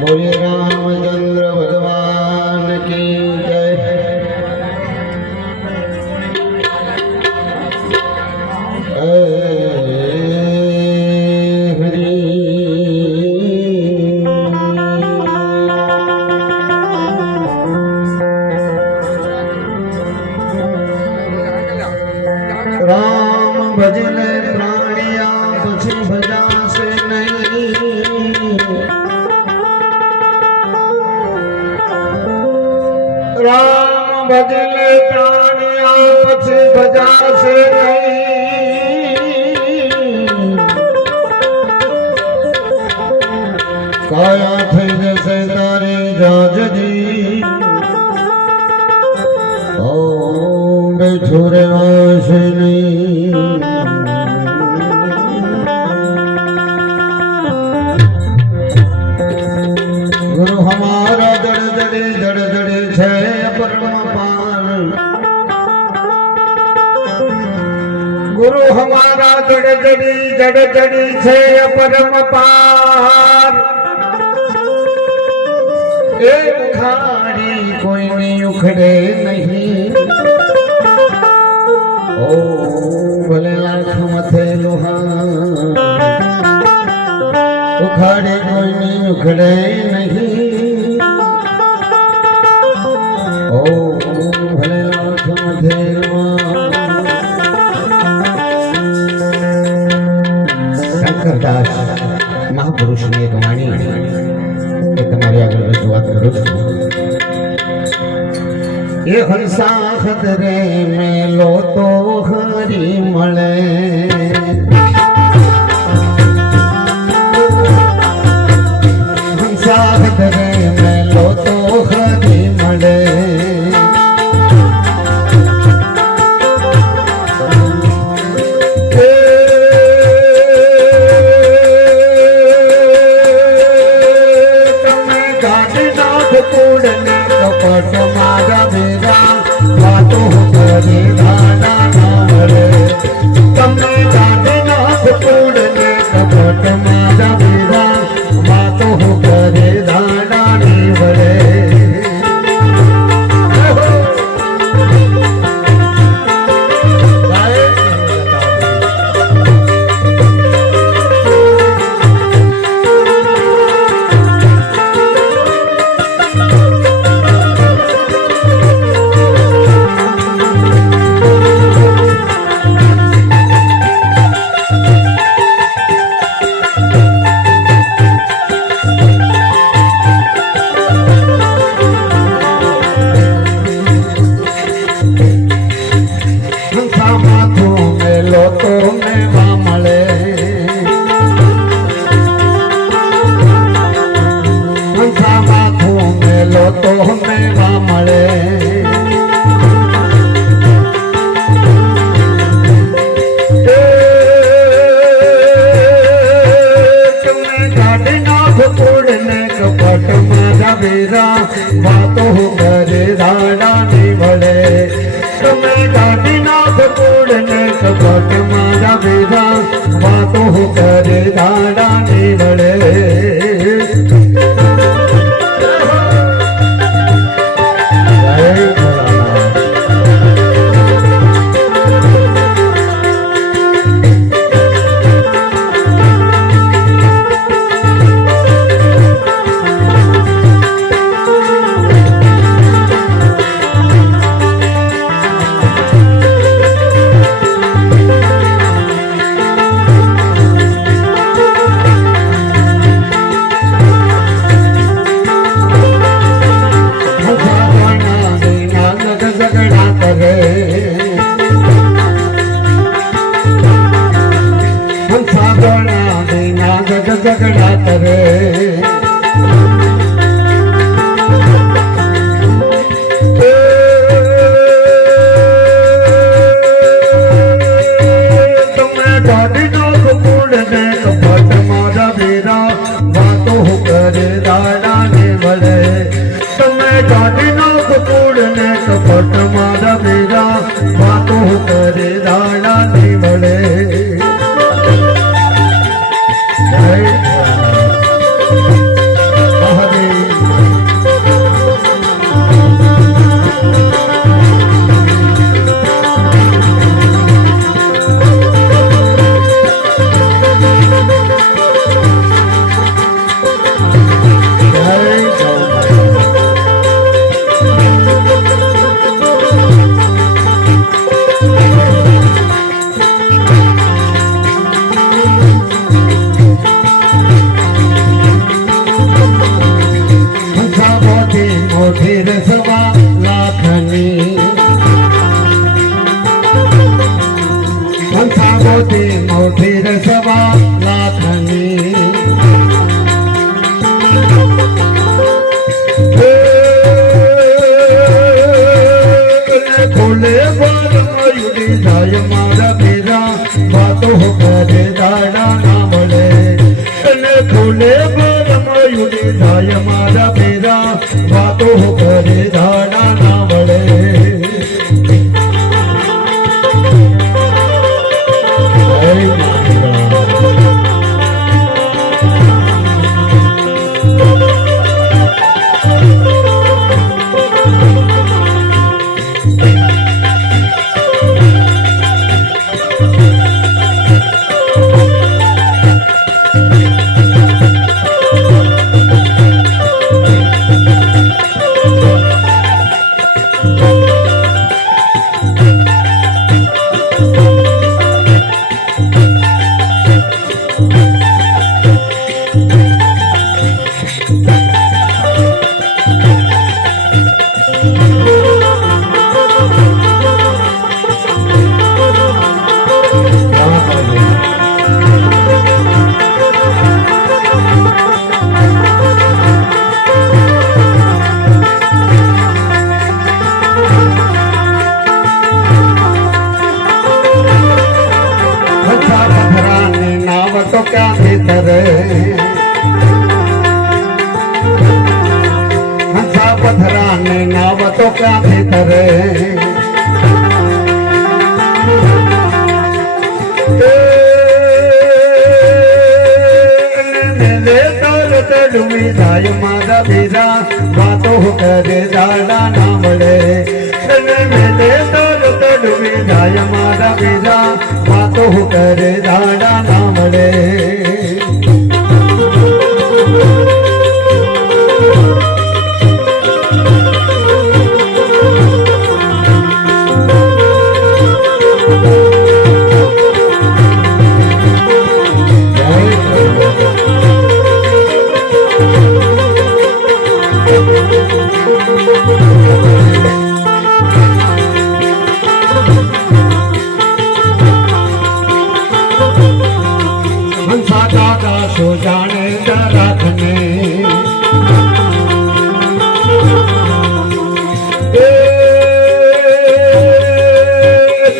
बोलिए रामचंद्र भगवान की जय। राम भजले प्राणिया पछी भजा से नहीं। राम भजले प्राणिया पछी भजा से नहीं। काया थई जैसे तारी जाजदी बेठुरे आशनी। गुरु हमारा जड़ जड़ी छे परम पार। गुरु हमारा जड़ जड़ी छे परम पार। एक खाड़ी कोई नहीं उखड़े नहीं। ओ भले लाख मथे लोहा उखाड़े कोई नहीं उखड़े नहीं। ओ भले लाख मथे लोहा। शंकरदास महापुरुषની એક વાણી એ તમારી આગળ રજૂઆત કરું છું। ये हंसा खतरे में लो तो हरी मले। हंसा खतरे में लो तो हरी मले। कपट मारा बेगा बातों करे गाना ना मरे। तमने गाने नाथ तोड़ने कपट मारा बेगा बातों करे गाना नहीं बड़े। तो मेवा मले। तुम्हें गाड़ी नाथ तोड़ने कपट मारा बेरा बातों करे राडा नहीं बड़े। तुम्हें गाड़ी नाथ तोड़ने कपट मारा बेरा बातों करे राडा नहीं बड़े। झगड़ा करे तुम्हें गाड़ी नाथ तोड़ने कपट मारा बेरा बातों करे दाड़ा ने बड़े। तुम्हें गाड़ी नाथ तोड़ने कपट मारा बेरा बातों करे दाड़ा ने बड़े। महादेव રે ભરમયુની થાય મારા બેરા વાતો કરે દાડા ના વળે तो क्या भीतर हंसा पथरा ने नाव तो क्या भीतर डूबी जाय मारा बीरा बातो करे दाड़ा ना बड़े मेरे तो डूबी जाय मारा बीरा बातो करे दाड़ा ना बड़े हंसा दादा सो जाने दरखने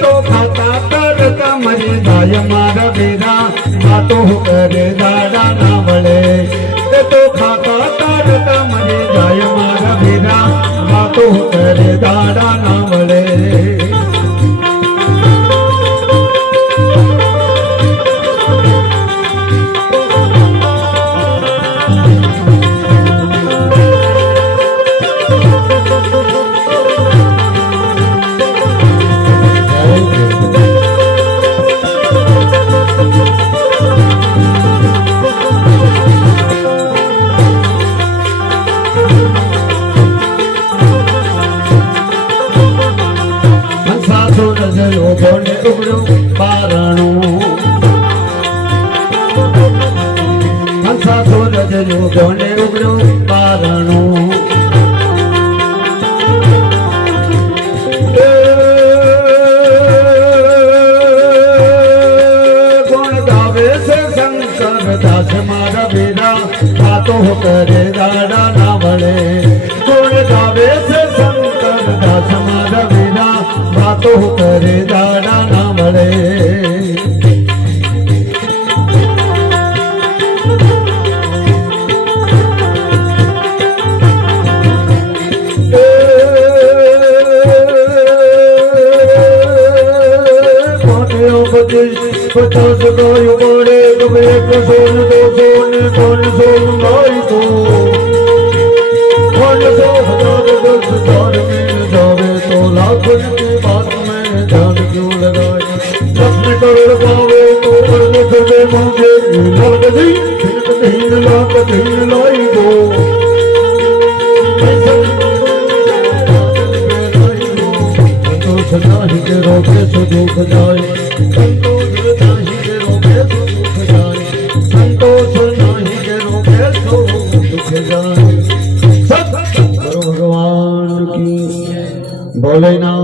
तो खाता कर कमरी दाय मारा बेरा बातो करे दाड़ा ना बड़े तो खाता कर कमरी दाय मारा बेरा बातो करे दाड़ा ना बड़े लोगोने उगड़ो बारणो हंसा सूरज लोगोने उगड़ो बारणो गुण गावे से शंकर दास मारा बेरा बातो करे दाड़ा ना बड़े गुण गावे से शंकर दास मारा बेरा बातो करे दाड़ा ना बड़े पचास गाय बड़े तुम्हें एक सोन दो सोन कौन सोन गाय तो कौन सौ हजार 10,000 मिल जावे तो लाख की बात में ध्यान क्यों लगाए अपने करोड़ पावे तो करने से मांगे लाख दिन लाई दो संतोष नाही के रोके सो दुख जाए संतोष नाही के रोके सो दुख जाए संतोष नाही के रोके सो दुख जाए सब भगवान की भोलेनाथ